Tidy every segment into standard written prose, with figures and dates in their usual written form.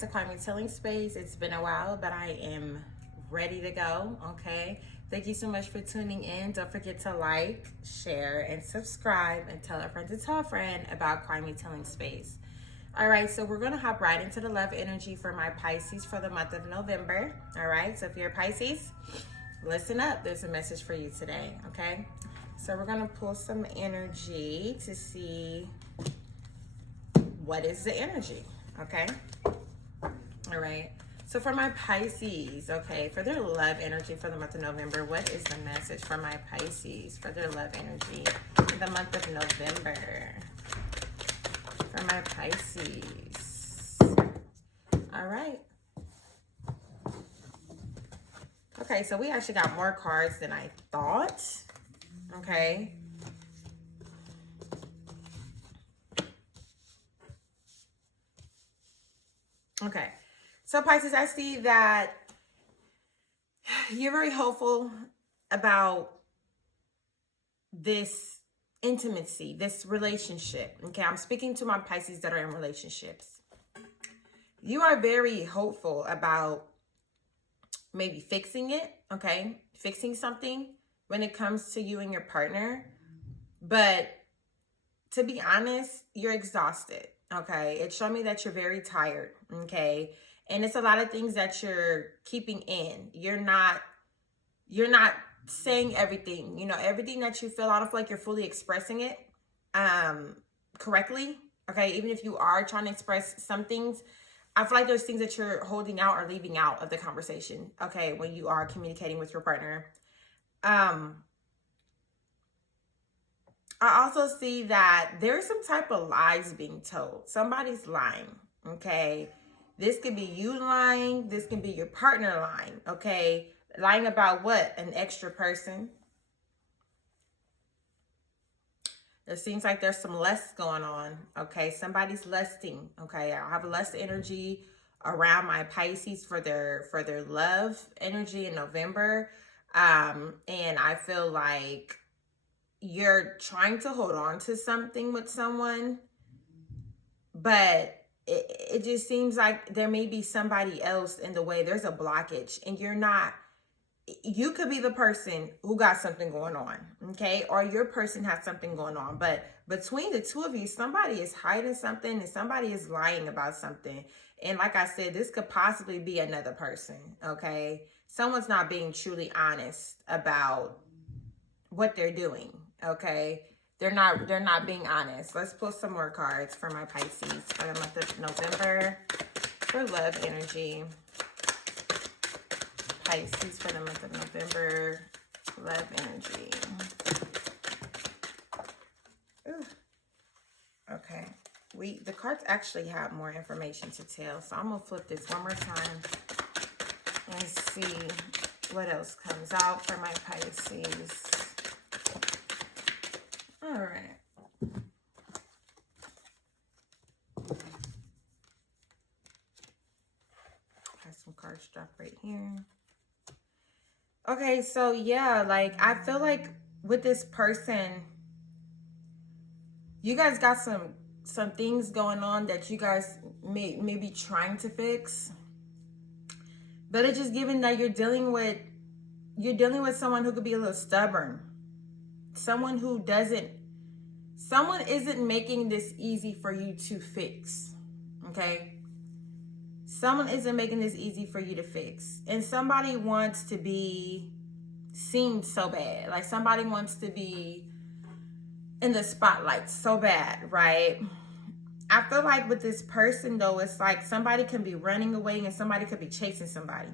to Climate Tilling Space. It's been a while, but I am ready to go, okay? Thank you so much for tuning in. Don't forget to like, share, and subscribe, and tell a friend to tell a friend about Climate Tilling Space. All right, so we're going to hop right into the love energy for my Pisces for the month of November. All right, so if you're a Pisces, listen up. There's a message for you today, okay? So we're going to pull some energy to see what is the energy, okay? All right, so for my Pisces, okay, for their love energy for the month of November, what is the message for my Pisces for their love energy in the month of November? For my Pisces. All right. Okay, so we actually got more cards than I thought. Okay. Okay. So Pisces, I see that you're very hopeful about this intimacy, this relationship. Okay, I'm speaking to my Pisces that are in relationships. You are very hopeful about maybe fixing it, okay? Fixing something when it comes to you and your partner. But to be honest, you're exhausted, okay? It showed me that you're very tired, okay? And it's a lot of things that you're keeping in. You're not saying everything, you know, everything that you feel. I don't feel like you're fully expressing it correctly, okay? Even if you are trying to express some things, I feel like there's things that you're holding out or leaving out of the conversation, okay, when you are communicating with your partner. I also see that there's some type of lies being told. Somebody's lying, okay? This could be you lying. This can be your partner lying, okay? Lying about what? An extra person. It seems like there's some lust going on, okay? Somebody's lusting, okay? I have lust energy around my Pisces for their love energy in November. And I feel like you're trying to hold on to something with someone, but it just seems like there may be somebody else in the way. There's a blockage, and you could be the person who got something going on, okay? Or your person has something going on. But between the two of you, somebody is hiding something and somebody is lying about something. And like I said, this could possibly be another person, okay? Someone's not being truly honest about what they're doing, okay? They're not being honest. Let's pull some more cards for my Pisces for the month of November for love energy. Pisces for the month of November, love energy. Ooh. Okay, the cards actually have more information to tell, so I'm gonna flip this one more time and see what else comes out for my Pisces. All right. Have some cards drop right here. Okay, so yeah, like I feel like with this person, you guys got some things going on that you guys may be trying to fix. But it's just given that you're dealing with someone who could be a little stubborn. Someone isn't making this easy for you to fix. Okay? Someone isn't making this easy for you to fix. And somebody wants to be seen so bad. Like somebody wants to be in the spotlight so bad, right? I feel like with this person though, it's like somebody can be running away and somebody could be chasing somebody.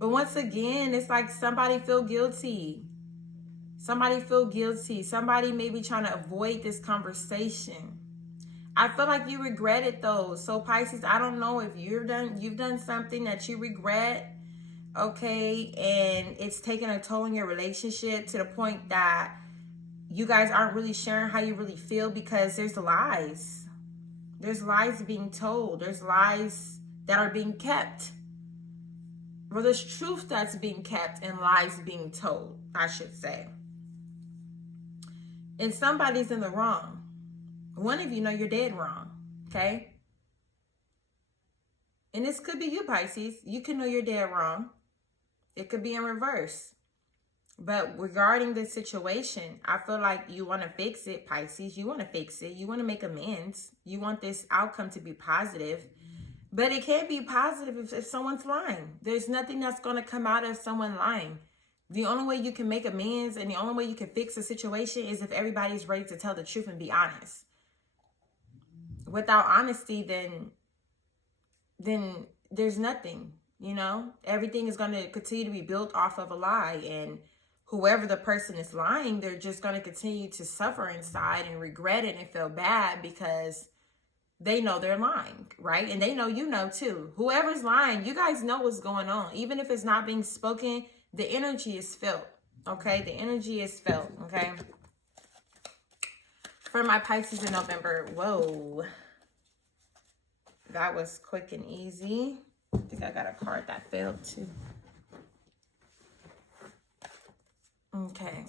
But once again, it's like somebody feel guilty. Somebody feel guilty. Somebody may be trying to avoid this conversation. I feel like you regret it though. So Pisces, I don't know if you've done something that you regret, okay, and it's taken a toll on your relationship to the point that you guys aren't really sharing how you really feel because there's lies. There's lies being told. There's lies that are being kept. Well, there's truth that's being kept and lies being told, I should say. And somebody's in the wrong. One of you know you're dead wrong, okay? And this could be you, Pisces. You can know you're dead wrong. It could be in reverse. But regarding this situation, I feel like you want to fix it, Pisces. You want to fix it. You want to make amends. You want this outcome to be positive. But it can't be positive if someone's lying. There's nothing that's going to come out of someone lying. The only way you can make amends and the only way you can fix a situation is if everybody's ready to tell the truth and be honest. Without honesty, then there's nothing, you know? Everything is going to continue to be built off of a lie. And whoever the person is lying, they're just going to continue to suffer inside and regret it and feel bad because they know they're lying, right? And they know you know too. Whoever's lying, you guys know what's going on. Even if it's not being spoken, the energy is felt, okay? The energy is felt, okay? For my Pisces in November, whoa. That was quick and easy. I think I got a card that failed too. Okay.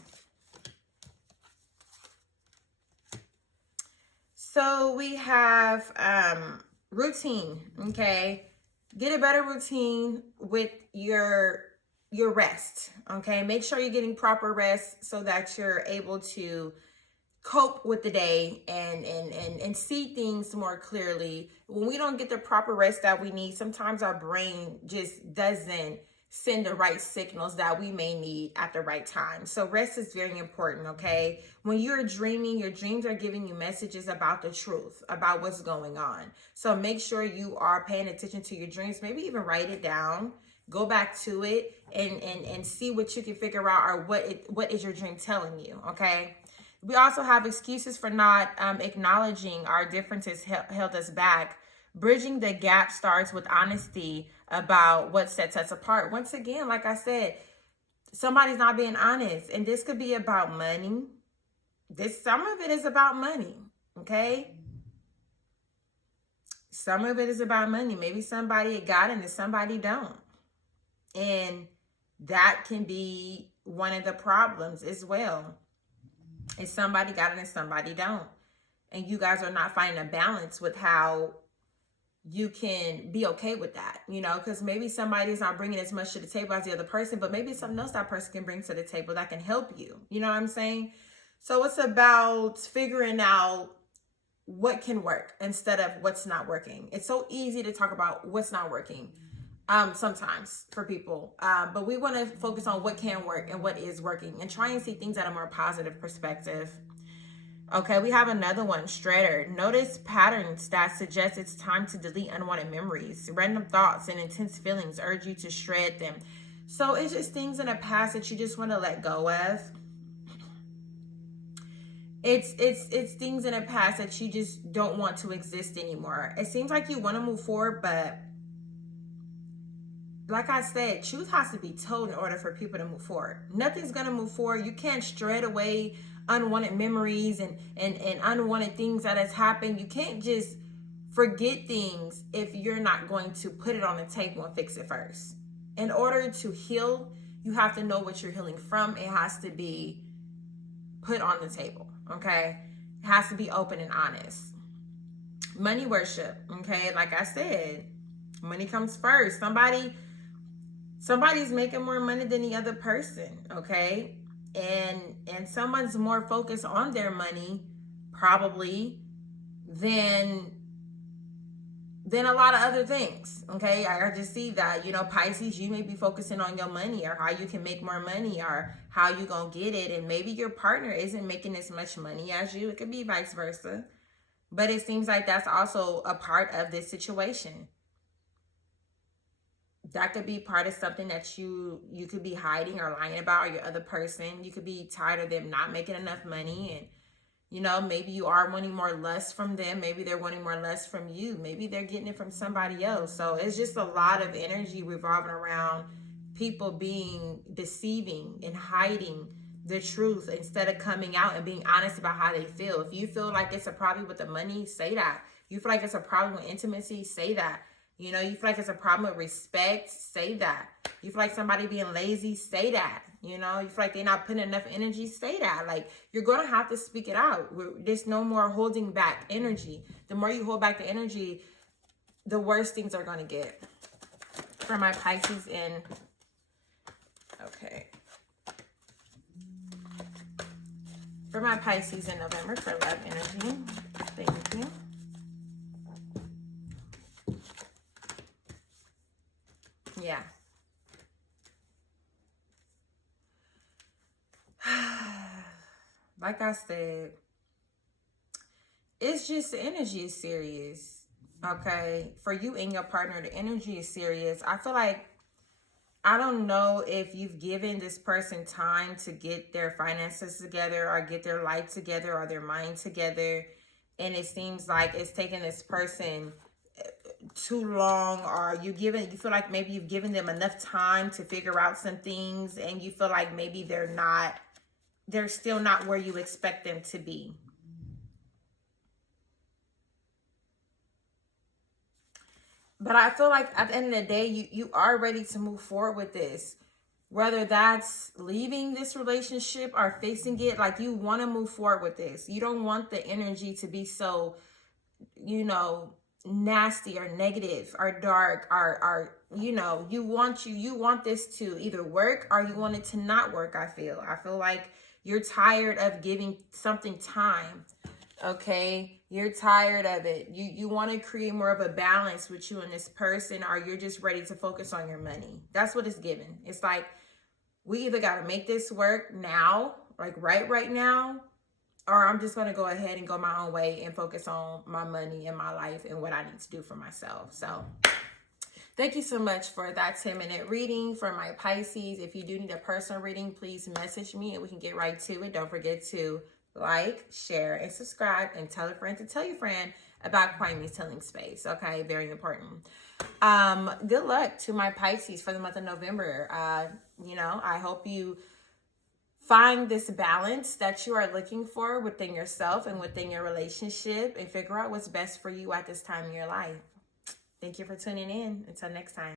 So we have routine, okay? Get a better routine with your rest, okay? Make sure you're getting proper rest so that you're able to cope with the day and see things more clearly. When we don't get the proper rest that we need, sometimes our brain just doesn't send the right signals that we may need at the right time. So rest is very important, okay? When you're dreaming, your dreams are giving you messages about the truth, about what's going on. So make sure you are paying attention to your dreams. Maybe even write it down. Go back to it and see what you can figure out or what is your dream telling you, okay? We also have excuses for not acknowledging our differences held us back. Bridging the gap starts with honesty about what sets us apart. Once again, like I said, somebody's not being honest. And this could be about money. Some of it is about money, okay? Some of it is about money. Maybe somebody got it and somebody don't. And that can be one of the problems as well. If somebody got it and somebody don't. And you guys are not finding a balance with how you can be okay with that, you know, because maybe somebody's not bringing as much to the table as the other person, but maybe something else that person can bring to the table that can help you. You know what I'm saying? So it's about figuring out what can work instead of what's not working. It's so easy to talk about what's not working sometimes for people, but we want to focus on what can work and what is working and try and see things at a more positive perspective. Okay, we have another one, Shredder. Notice patterns that suggest it's time to delete unwanted memories. Random thoughts and intense feelings urge you to shred them. So it's just things in the past that you just want to let go of. It's things in the past that you just don't want to exist anymore. It seems like you want to move forward, but like I said, truth has to be told in order for people to move forward. Nothing's going to move forward. You can't shred away unwanted memories and unwanted things that has happened. You can't just forget things if you're not going to put it on the table and fix it first. In order to heal, you have to know what you're healing from. It has to be put on the table, okay? It has to be open and honest. Money worship, okay? Like I said, money comes first. Somebody's making more money than the other person, okay? And someone's more focused on their money probably than a lot of other things, okay? I just see that, you know, Pisces, you may be focusing on your money or how you can make more money or how you gonna get it, and maybe your partner isn't making as much money as you. It could be vice versa, but it seems like that's also a part of this situation. That could be part of something that you could be hiding or lying about, or your other person. You could be tired of them not making enough money, and you know, maybe you are wanting more lust from them. Maybe they're wanting more lust from you. Maybe they're getting it from somebody else. So it's just a lot of energy revolving around people being deceiving and hiding the truth instead of coming out and being honest about how they feel. If you feel like it's a problem with the money, say that. You feel like it's a problem with intimacy, say that. You know, you feel like it's a problem with respect, say that. You feel like somebody being lazy, say that. You know, you feel like they're not putting enough energy, say that. Like, you're going to have to speak it out. There's no more holding back energy. The more you hold back the energy, the worst things are going to get. For my Pisces in, okay. For my Pisces in November for love energy. Thank you. Yeah. Like I said, it's just the energy is serious. Okay. For you and your partner, the energy is serious. I feel like, I don't know if you've given this person time to get their finances together or get their life together or their mind together. And it seems like it's taking this person too long, or you feel like maybe you've given them enough time to figure out some things, and you feel like maybe they're still not where you expect them to be. But I feel like at the end of the day, you are ready to move forward with this. Whether that's leaving this relationship or facing it, like you want to move forward with this. You don't want the energy to be so, you know, nasty or negative or dark or you know, you want this to either work or you want it to not work. I feel like you're tired of giving something time. Okay, you're tired of it. You want to create more of a balance with you and this person, or you're just ready to focus on your money. That's what it's given. It's like, we either got to make this work now, like right now, or I'm just going to go ahead and go my own way and focus on my money and my life and what I need to do for myself. So thank you so much for that 10-minute reading for my Pisces. If you do need a personal reading, please message me and we can get right to it. Don't forget to like, share, and subscribe, and tell a friend to tell your friend about Kwaime's Healing Space. Okay, very important. Good luck to my Pisces for the month of November. You know, I hope you find this balance that you are looking for within yourself and within your relationship, and figure out what's best for you at this time in your life. Thank you for tuning in. Until next time.